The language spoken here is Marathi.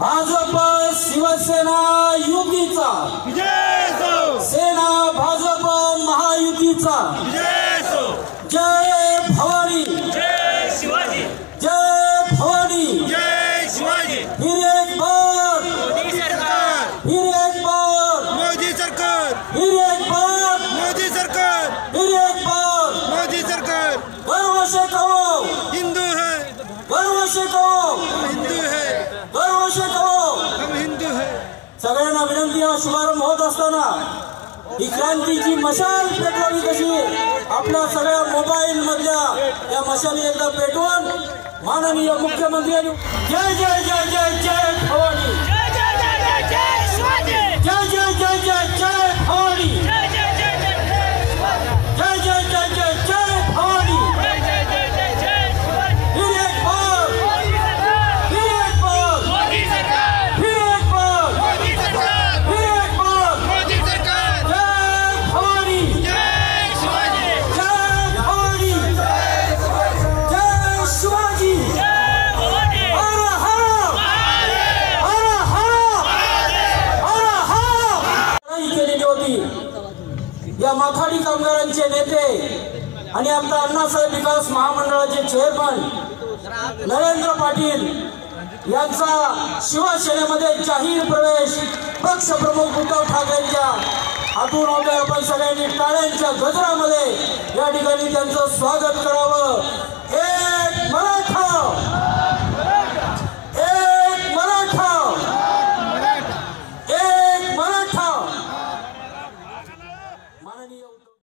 भाजप शिवसेना युतीचा. सेना भाजप महायुतीचा. जय भवानी. जय शिवाजी. जय भवानी जय शिवाजी फिर सगळ्यांना विनंती हा शुभारंभ होत असताना ही क्रांतीची मशाल पेटवावी कशी आपल्या सगळ्या मोबाईल मधल्या या मशाली एकदा पेटवून माननीय मुख्यमंत्री जय जय जय जय जय जय या माथाडी कामगारांचे नेते आणि आता अण्णासाहेब विकास महामंडळाचे चेअरमन नरेंद्र पाटील यांचा शिवसेनेमध्ये जाहीर प्रवेश पक्षप्रमुख उद्धव ठाकरेंच्या हातून होते आपण सगळ्यांनी टाळ्यांच्या गजरामध्ये या ठिकाणी त्यांचं स्वागत करावं.